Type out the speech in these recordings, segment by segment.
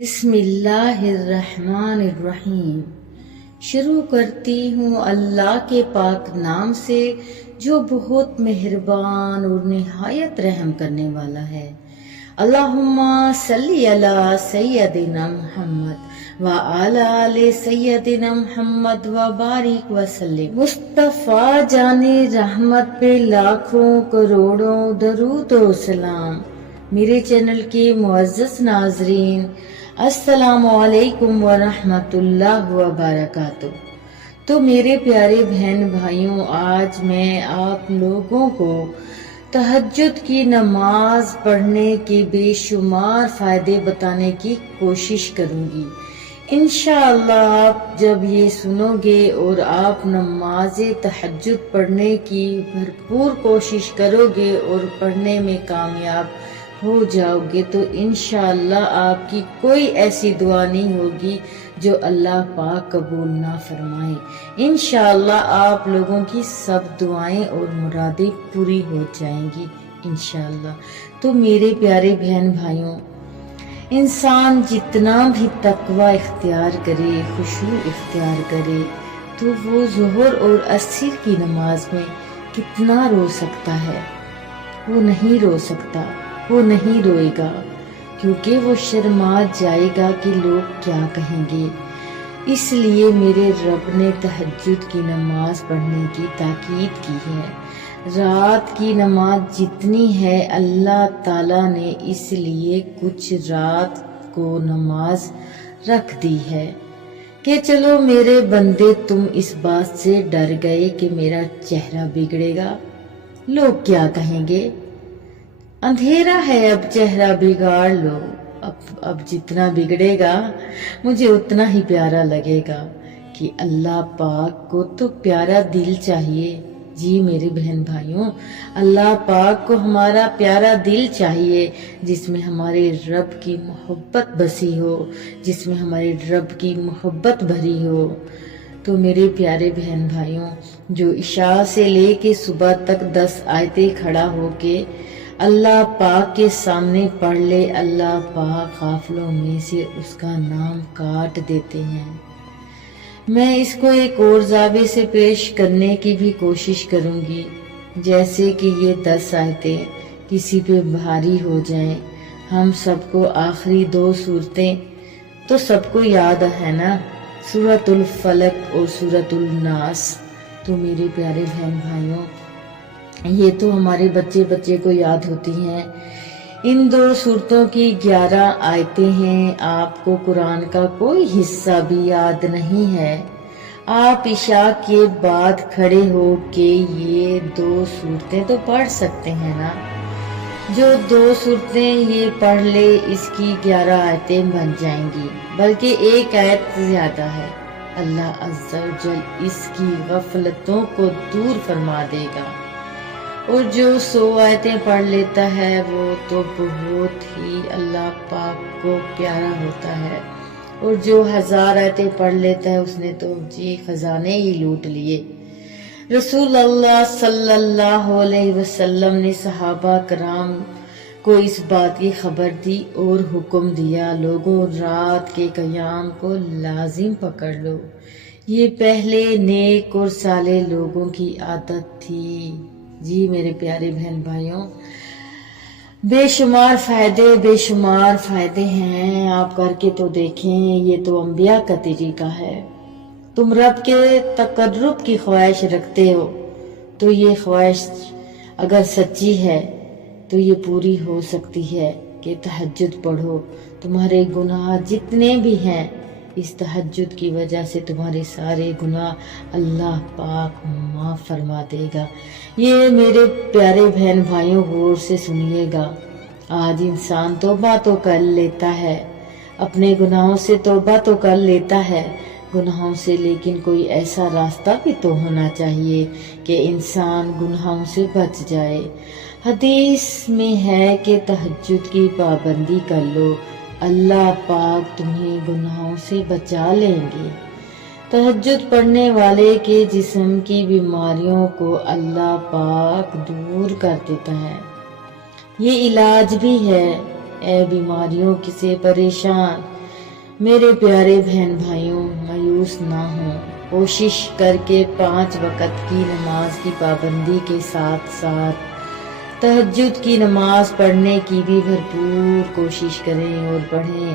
بسم اللہ الرحمن الرحیم۔ شروع کرتی ہوں اللہ کے پاک نام سے جو بہت مہربان اور نہایت رحم کرنے والا ہے۔ اللہم صلی علی سیدنا محمد وعلی آل سیدنا محمد وبارک وسلم۔ مصطفیٰ جان رحمت پہ لاکھوں کروڑوں درود و سلام۔ میرے چینل کے معزز ناظرین، السلام علیکم ورحمۃ اللہ وبرکاتہ۔ تو میرے پیارے بہن بھائیوں، آج میں آپ لوگوں کو تہجد کی نماز پڑھنے کے بے شمار فائدے بتانے کی کوشش کروں گی۔ انشاءاللہ آپ جب یہ سنو گے اور آپ نماز تہجد پڑھنے کی بھرپور کوشش کرو گے اور پڑھنے میں کامیاب ہو جاؤ گے تو انشاءاللہ آپ کی کوئی ایسی دعا نہیں ہوگی جو اللہ پاک قبول نہ فرمائے۔ انشاءاللہ آپ لوگوں کی سب دعائیں اور مرادیں پوری ہو جائیں گی انشاءاللہ۔ تو میرے پیارے بہن بھائیوں، انسان جتنا بھی تقوی اختیار کرے، خشوع اختیار کرے، تو وہ ظہر اور عصر کی نماز میں کتنا رو سکتا ہے؟ وہ نہیں رو سکتا، وہ نہیں روئے گا، کیونکہ وہ شرما جائے گا کہ لوگ کیا کہیں گے۔ اس لیے میرے رب نے تہجد کی نماز پڑھنے کی تاکید کی ہے۔ رات کی نماز جتنی ہے اللہ تعالیٰ نے اس لیے کچھ رات کو نماز رکھ دی ہے کہ چلو میرے بندے تم اس بات سے ڈر گئے کہ میرا چہرہ بگڑے گا، لوگ کیا کہیں گے، اندھیرا ہے اب چہرہ بگاڑ لو، اب جتنا بگڑے گا مجھے اتنا ہی پیارا لگے گا، کہ اللہ پاک کو تو پیارا دل چاہیے۔ جی میرے بہن بھائیوں، اللہ پاک کو ہمارا پیارا دل چاہیے جس میں ہمارے رب کی محبت بسی ہو، جس میں ہمارے رب کی محبت بھری ہو۔ تو میرے پیارے بہن بھائیوں، جو عشاء سے لے کے صبح تک 10 آیتیں کھڑا ہو کے اللہ پاک کے سامنے پڑھ لے، اللہ پاک غافلوں میں سے اس کا نام کاٹ دیتے ہیں۔ میں اس کو ایک اور زاویے سے پیش کرنے کی بھی کوشش کروں گی، جیسے کہ یہ 10 آیتیں کسی پہ بھاری ہو جائیں۔ ہم سب کو آخری 2 سورتیں تو سب کو یاد ہے نا، سورۃ الفلق اور سورۃ الناس۔ تو میرے پیارے بہن بھائیوں، یہ تو ہمارے بچے کو یاد ہوتی ہیں۔ ان 2 سورتوں کی 11 آیتیں ہیں۔ آپ کو قرآن کا کوئی حصہ بھی یاد نہیں ہے، آپ عشاء کے بعد کھڑے ہو کے یہ 2 سورتیں تو پڑھ سکتے ہیں نا۔ جو 2 سورتیں یہ پڑھ لے اس کی 11 آیتیں بن جائیں گی، بلکہ 1 آیت زیادہ ہے۔ اللہ عز و جل اس کی غفلتوں کو دور فرما دے گا، اور جو 100 آیتیں پڑھ لیتا ہے وہ تو بہت ہی اللہ پاک کو پیارا ہوتا ہے، اور جو 1000 آیتیں پڑھ لیتا ہے اس نے تو جی خزانے ہی لوٹ لیے۔ رسول اللہ صلی اللہ علیہ وسلم نے صحابہ کرام کو اس بات کی خبر دی اور حکم دیا، لوگوں رات کے قیام کو لازم پکڑ لو، یہ پہلے نیک اور صالح لوگوں کی عادت تھی۔ جی میرے پیارے بہن بھائیوں، بے شمار فائدے ہیں، آپ کر کے تو دیکھیں، یہ تو انبیاء کا طریقہ ہے۔ تم رب کے تقرب کی خواہش رکھتے ہو تو یہ خواہش اگر سچی ہے تو یہ پوری ہو سکتی ہے کہ تہجد پڑھو، تمہارے گناہ جتنے بھی ہیں اس تہجد کی وجہ سے تمہارے سارے گناہ اللہ پاک معاف فرما دے گا۔ یہ میرے پیارے بہن بھائیوں غور سے سنیے گا، آج انسان توبہ تو کر لیتا ہے، اپنے گناہوں سے توبہ تو کر لیتا ہے گناہوں سے، لیکن کوئی ایسا راستہ بھی تو ہونا چاہیے کہ انسان گناہوں سے بچ جائے۔ حدیث میں ہے کہ تہجد کی پابندی کر لو، اللہ پاک تمہیں گناہوں سے بچا لیں گے۔ تہجد پڑھنے والے کے جسم کی بیماریوں کو اللہ پاک دور کر دیتا ہے، یہ علاج بھی ہے۔ اے بیماریوں سے پریشان، میرے پیارے بہن بھائیوں، مایوس نہ ہوں، کوشش کر کے 5 وقت کی نماز کی پابندی کے ساتھ ساتھ تہجد کی نماز پڑھنے کی بھی بھرپور کوشش کریں اور پڑھیں۔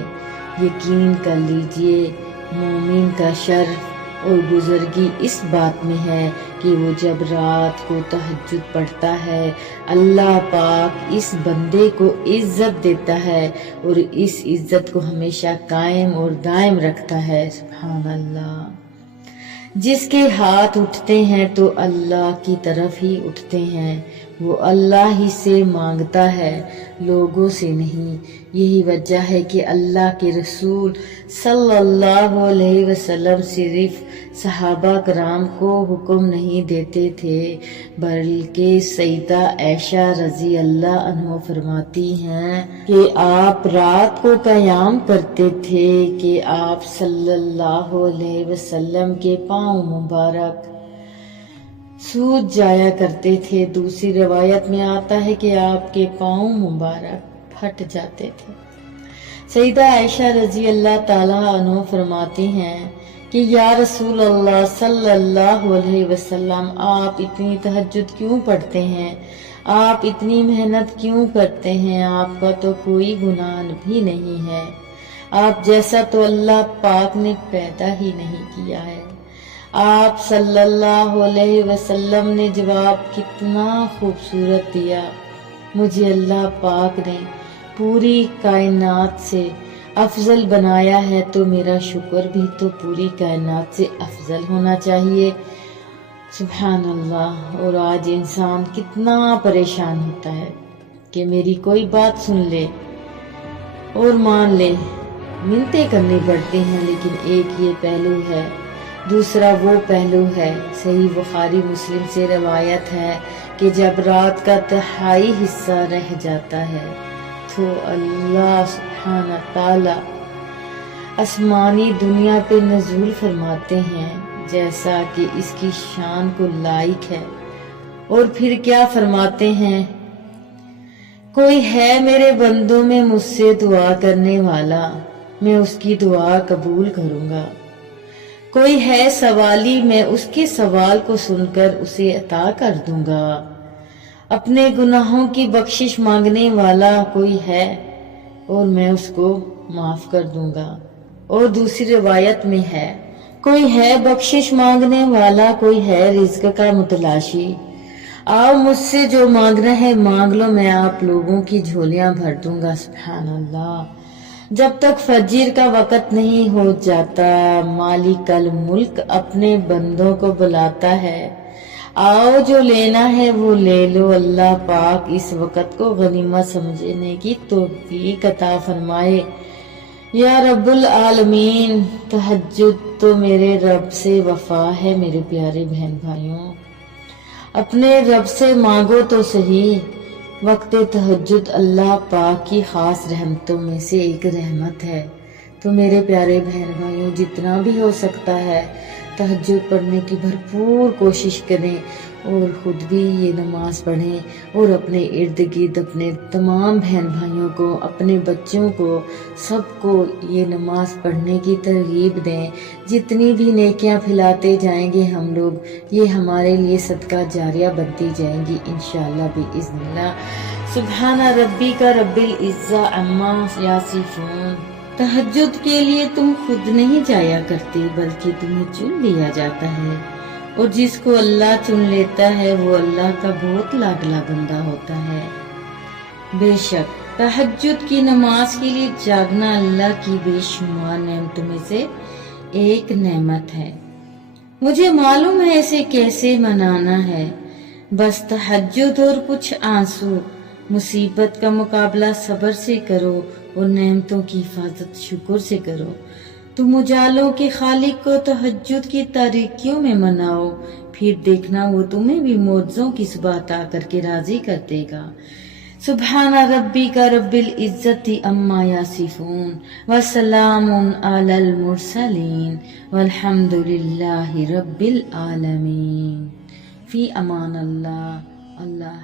یقین کر لیجئے مومن کا شرف اور بزرگی اس بات میں ہے کہ وہ جب رات کو تہجد پڑھتا ہے، اللہ پاک اس بندے کو عزت دیتا ہے اور اس عزت کو ہمیشہ قائم اور دائم رکھتا ہے۔ سبحان اللہ۔ جس کے ہاتھ اٹھتے ہیں تو اللہ کی طرف ہی اٹھتے ہیں، وہ اللہ ہی سے مانگتا ہے، لوگوں سے نہیں۔ یہی وجہ ہے کہ اللہ کے رسول صلی اللہ علیہ وسلم صرف صحابہ کرام کو حکم نہیں دیتے تھے، بلکہ سیدہ عائشہ رضی اللہ عنہ فرماتی ہیں کہ آپ رات کو قیام کرتے تھے کہ آپ صلی اللہ علیہ وسلم کے پاؤں مبارک سوج جایا کرتے تھے۔ دوسری روایت میں آتا ہے کہ آپ کے پاؤں مبارک پھٹ جاتے تھے۔ سیدہ عائشہ رضی اللہ تعالی عنہ فرماتی ہیں کہ یا رسول اللہ صلی اللہ علیہ وسلم، آپ اتنی تہجد کیوں پڑھتے ہیں؟ آپ اتنی محنت کیوں کرتے ہیں؟ آپ کا تو کوئی گناہ بھی نہیں ہے، آپ جیسا تو اللہ پاک نے پیدا ہی نہیں کیا ہے۔ آپ صلی اللہ علیہ وسلم نے جواب کتنا خوبصورت دیا، مجھے اللہ پاک نے پوری کائنات سے افضل بنایا ہے تو میرا شکر بھی تو پوری کائنات سے افضل ہونا چاہیے۔ سبحان اللہ۔ اور آج انسان کتنا پریشان ہوتا ہے کہ میری کوئی بات سن لے اور مان لے، منتیں کرنی پڑتی ہیں، لیکن ایک یہ پہلو ہے، دوسرا وہ پہلو ہے۔ صحیح بخاری مسلم سے روایت ہے کہ جب رات کا تہائی حصہ رہ جاتا ہے تو اللہ سبحانہ تعالی آسمانی دنیا پہ نزول فرماتے ہیں جیسا کہ اس کی شان کو لائق ہے، اور پھر کیا فرماتے ہیں؟ کوئی ہے میرے بندوں میں مجھ سے دعا کرنے والا، میں اس کی دعا قبول کروں گا۔ کوئی ہے سوالی، میں اس کے سوال کو سن کر اسے عطا کر دوں گا۔ اپنے گناہوں کی بخشش مانگنے والا کوئی ہے اور میں اس کو معاف کر دوں گا۔ اور دوسری روایت میں ہے، کوئی ہے بخشش مانگنے والا، کوئی ہے رزق کا متلاشی، آؤ مجھ سے جو مانگنا ہے مانگ لو، میں آپ لوگوں کی جھولیاں بھر دوں گا۔ سبحان اللہ۔ جب تک فجر کا وقت نہیں ہو جاتا، مالک الملک اپنے بندوں کو بلاتا ہے، آؤ جو لینا ہے وہ لے لو۔ اللہ پاک اس وقت کو غنیمت سمجھنے کی توفیق عطا فرمائے۔ یا رب العالمین، تہجد تو میرے رب سے وفا ہے۔ میرے پیارے بہن بھائیوں، اپنے رب سے مانگو تو صحیح۔ وقت تہجد اللہ پاک کی خاص رحمتوں میں سے ایک رحمت ہے، تو میرے پیارے بہن بھائیوں، جتنا بھی ہو سکتا ہے تہجد پڑھنے کی بھرپور کوشش کریں اور خود بھی یہ نماز پڑھیں، اور اپنے ارد گرد اپنے تمام بہن بھائیوں کو، اپنے بچوں کو، سب کو یہ نماز پڑھنے کی ترغیب دیں۔ جتنی بھی نیکیاں پھیلاتے جائیں گے ہم لوگ، یہ ہمارے لیے صدقہ جاریہ بنتی جائیں گی انشاءاللہ بإذن اللہ۔ سبحان ربک رب العزہ عما یصفون۔ تہجد کے لیے تم خود نہیں جایا کرتے، بلکہ تمہیں چن لیا جاتا ہے، اور جس کو اللہ چن لیتا ہے وہ اللہ کا بہت لاڈلا بندہ ہوتا ہے۔ بے شک تہجد کی نماز کے لیے جاگنا اللہ کی بے شمار نعمتوں میں سے ایک نعمت ہے۔ مجھے معلوم ہے اسے کیسے منانا ہے، بس تہجد اور کچھ آنسو۔ مصیبت کا مقابلہ صبر سے کرو اور نعمتوں کی حفاظت شکر سے کرو۔ تم اجالوں کے خالق کو تہجد کی تاریکیوں میں مناؤ، پھر دیکھنا وہ تمہیں بھی معجزوں کی صبح عطا کر کے راضی کر دے گا۔ سبحان ربک رب العزت عما یصفون وسلام علی المرسلین والحمد للہ رب العالمین۔ فی امان اللہ۔ اللہ